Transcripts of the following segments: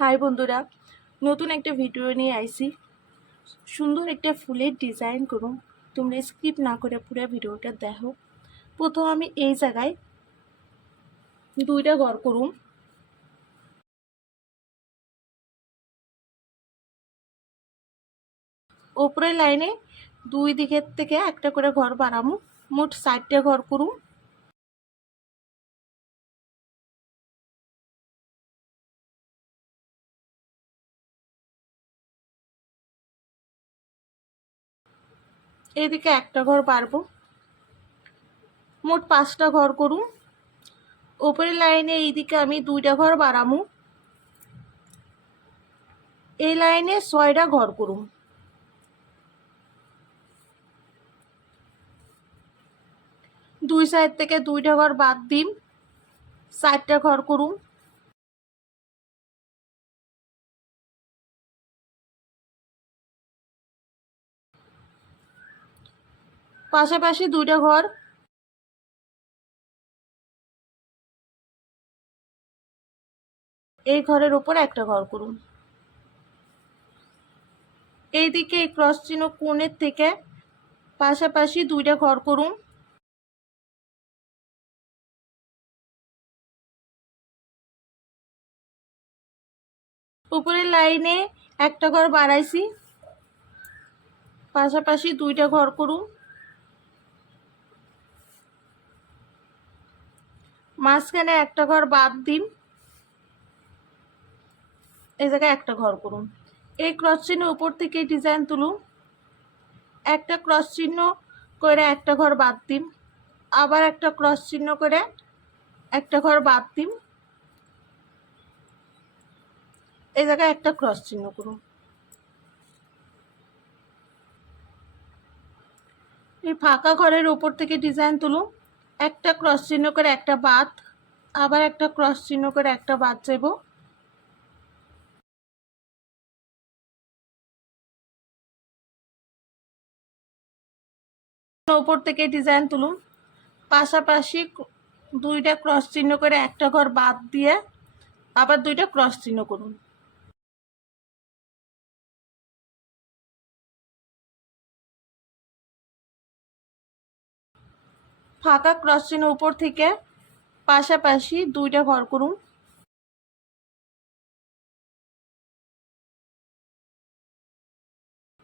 High বন্ধুরা, নতুন একটা ভিডিও নিয়ে আইছি। সুন্দর একটা ফুলের ডিজাইন করুন। তোমরা স্কিপ না করে পুরো ভিডিওটা দেখো। প্রথম আমি এই জায়গায় দুইটা ঘর করুম। উপরের লাইনে দুই দিকের থেকে একটা করে ঘর বানামু। মোট 4টা ঘর করুম। এদিকে একটা ঘর পারবো। মোট 5টা ঘর করুম। উপরের লাইনে এইদিকে আমি দুইটা ঘর বানামু। এই লাইনে 6টা ঘর করুম। দুই সাইড থেকে দুইটা ঘর বাদ দিম, 4টা ঘর করুম। পাশাপাশি দুইটা ঘর, এই ঘরের উপর একটা ঘর করুন। এইদিকে এই ক্রস চিহ্ন কোণের থেকে পাশাপাশি দুইটা ঘর করুন। উপরের লাইনে একটা ঘর বাড়াইছি, পাশাপাশি দুইটা ঘর করুন। মাঝখানে একটা ঘর বাদ দিন, এই জায়গায় একটা ঘর করুন। এই ক্রস চিহ্ন উপর থেকে ডিজাইন তুলুন। একটা ক্রস চিহ্ন করে একটা ঘর বাদ দিন, আবার একটা ক্রস চিহ্ন করে একটা ঘর বাদ দিন, এই জায়গায় একটা ক্রস চিহ্ন করুন। এই ফাঁকা ঘরের উপর থেকে ডিজাইন তুলুন। একটা ক্রস চিহ্ন করে একটা বাদ, আবার একটা ক্রস চিহ্ন করে একটা বাদ যাব। উপর থেকে ডিজাইন তুলুন। পাশাপাশি দুইটা ক্রস চিহ্ন করে একটা ঘর বাদ দিয়ে আবার দুইটা ক্রস চিহ্ন করুন। ফাঁকা ক্রস চিহ্ন উপর থেকে পাশাপাশি দুইটা ঘর করুন।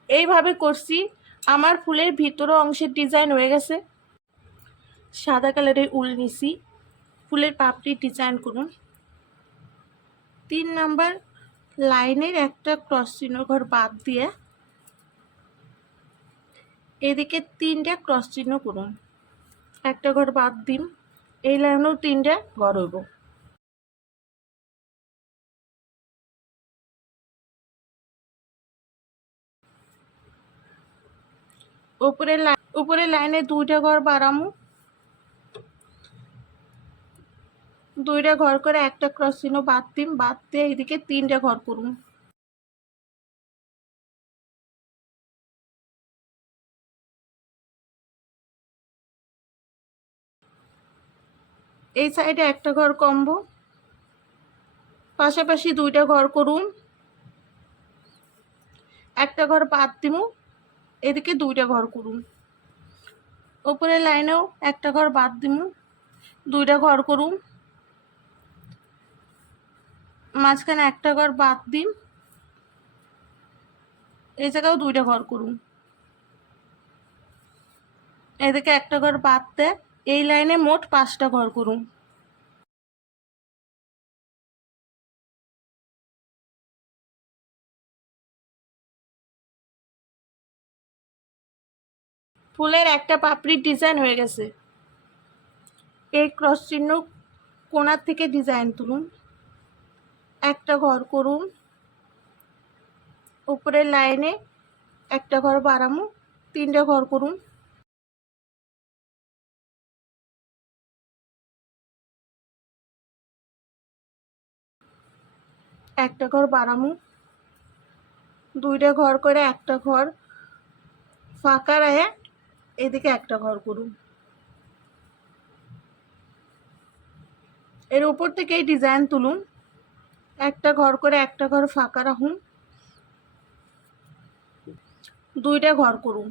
এইভাবে করছি। আমার ফুলের ভিতর অংশের ডিজাইন হয়ে গেছে। সাদা কালারের উল নিছি, ফুলের পাপড়ি ডিজাইন করুন। 3 নাম্বার লাইনের একটা ক্রস চিহ্ন ঘর বাদ দিয়ে এদিকে 3টা ক্রস চিহ্ন করুন। একটা ঘর বাদ দিন, এই লাইনেও 3টা ঘর হইব। উপরের লাইনে দুইটা ঘর বাড়ামু। দুইটা ঘর করে একটা ক্রস চিহ্ন বাদ দিন, বাদ দিয়ে এদিকে 3টা ঘর করুন। এই সাইডে একটা ঘর কমবো, পাশাপাশি দুইটা ঘর করুন। একটা ঘর বাদ দিমু, এদিকে দুইটা ঘর করুন। উপরের লাইনেও একটা ঘর বাদ দিমু, দুইটা ঘর করুন। মাঝখানে একটা ঘর বাদ দিন, এই জায়গাও দুইটা ঘর করুন। এদিকে একটা ঘর বাদ দেয়, এই লাইনে মোট 5টা ঘর করুন। ফুলের একটা পাপড়ির ডিজাইন হয়ে গেছে। এই ক্রস চিহ্ন কোণার থেকে ডিজাইন তুলুন। একটা ঘর করুন। উপরের লাইনে একটা ঘর বাড়ামু, 3টা ঘর করুন। একটা ঘর বাড়ামু, দুইটা ঘর করে একটা ঘর ফাঁকা রাখে এদিকে একটা ঘর করুন। এর উপর থেকে এই ডিজাইন তুলুন। একটা ঘর করে একটা ঘর ফাঁকা রাখুন, দুইটা ঘর করুন।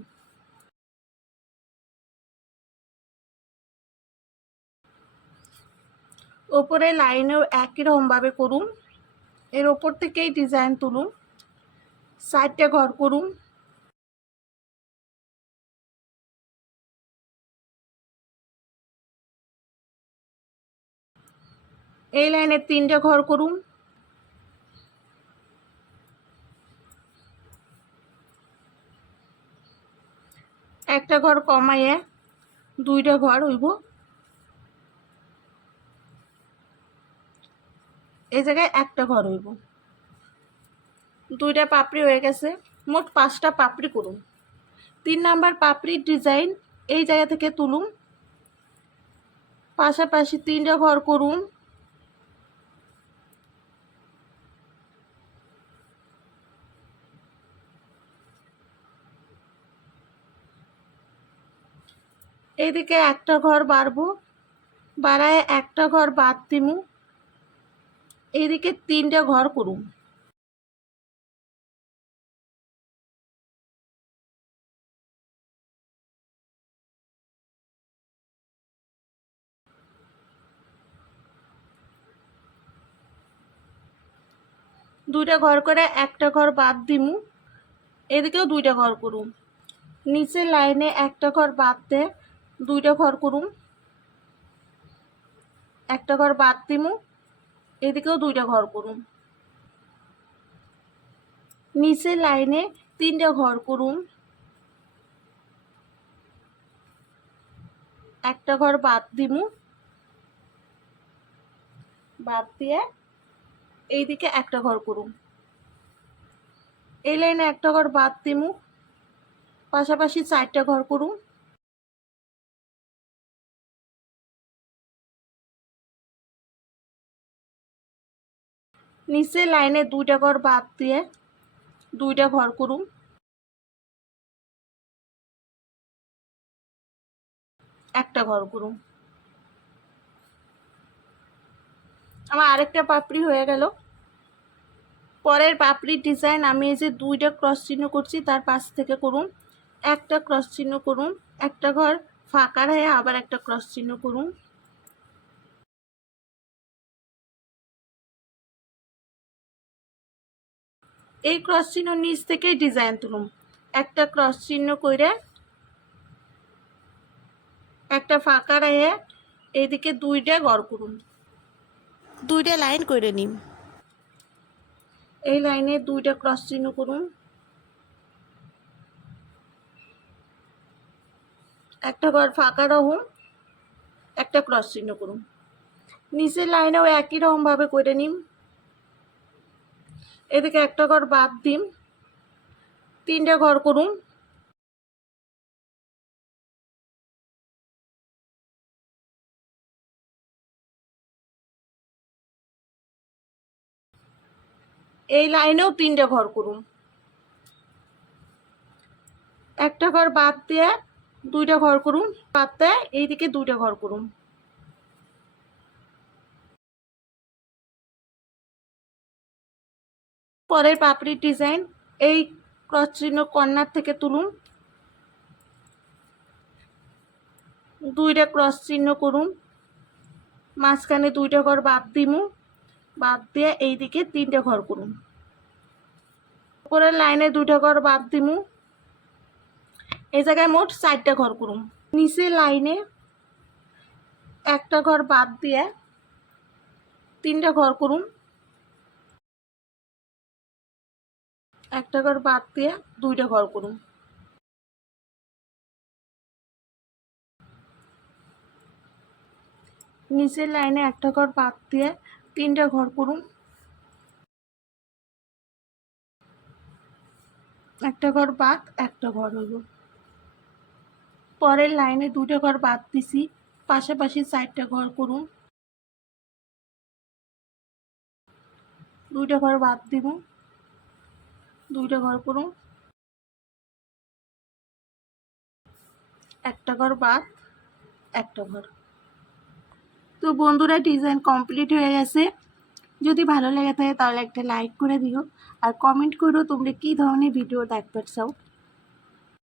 ওপরে লাইনেও একই রকমভাবে করুন। এর ওপর থেকেই ডিজাইন তুলুন, সাইডটা ঘর করুন। এই লাইনে 3টে ঘর করুন। একটা ঘর কমাইয়ে 2টা ঘর হইব। এই জায়গায় একটা ঘর হইব। 2টা পাপড়ি হয়ে গেছে, মোট 5টা পাপড়ি করুন। 3 নাম্বার পাপড়ির ডিজাইন এই জায়গা থেকে তুলুন, পাশাপাশি 3টা ঘর করুন। এইদিকে একটা ঘর বাড়বো, বাড়ায় একটা ঘর বাদ দিমু। এইদিকে 3টা ঘর করুন। দুইটা ঘর করে একটা ঘর বাদ দিমু। এদিকেও 2টা ঘর করুন। নিচের লাইনে একটা ঘর বাদ দে 2টা ঘর করুন। একটা ঘর বাদ দিমু। এদিকেও 2টা ঘর করুন। নিচের লাইনে 3টা ঘর করুন। একটা ঘর বাদ দিমু, বাদ দিয়ে এইদিকে একটা ঘর করুন। এই লাইনে একটা ঘর বাদ দিমু, পাশাপাশি 4টা ঘর করুন। নিচের লাইনে 2টা ঘর বাদ দিয়ে 2টা ঘর করুন। একটা ঘর করুন। আমার আরেকটা পাপড়ি হয়ে গেল। পরের পাপড়ির ডিজাইন আমি এই যে 2টা ক্রস চিহ্ন করছি তার পাশ থেকে করুন। একটা ক্রস চিহ্ন করুন, একটা ঘর ফাঁকা রেখে আবার একটা ক্রস চিহ্ন করুন। এই ক্রস চিহ্ন নিচ থেকেই ডিজাইন তুলুন। একটা ক্রস চিহ্ন করে একটা ফাঁকা রেখে এইদিকে 2টা ঘর করুন। 2টা লাইন করে নিন। এই লাইনে 2টা ক্রস চিহ্ন করুন। একটা ঘর ফাঁকা রাখুন, একটা ক্রস চিহ্ন করুন। নিচের লাইনেও একই রকমভাবে করে নিন। এদিকে একটা ঘর বাদ দিন, 3টা ঘর করুন। এই লাইনেও 3টা ঘর করুন। একটা ঘর বাদ দিয়ে 2টা ঘর করুন, বাদ দিয়ে এইদিকে 2টা ঘর করুন। পরের পাপড়ির ডিজাইন এই ক্রস চিহ্ন কর্নার থেকে তুলুন, 2টা ক্রস চিহ্ন করুন। মাঝখানে 2টা ঘর বাদ দিমু, বাদ দিয়ে এইদিকে 3টা ঘর করুন। উপরের লাইনে 2টা ঘর বাদ দিমু। এই জায়গায় মোট 4টা ঘর করুন। নিচের লাইনে একটা ঘর বাদ দিয়ে 3টা ঘর করুন। একটা ঘর বাদ দিয়ে 2টা ঘর করুন। নিচের লাইনে একটা ঘর বাদ দিয়ে 3টা ঘর করুন। একটা ঘর বাদ, একটা ঘর হইব। পরের লাইনে 2টা ঘর বাদ দিছি, পাশাপাশি 4টা ঘর করুন। 2টা ঘর বাদ দিব, 2টা ঘর করুন। একটা ঘর বাদ, একটা ঘর। তো বন্ধুরা ডিজাইন কমপ্লিট হয়ে গেছে। যদি ভালো লেগে থাকে তাহলে একটা লাইক করে দিও আর কমেন্ট করো তোমরা কী ধরনের ভিডিও দেখতে চাও।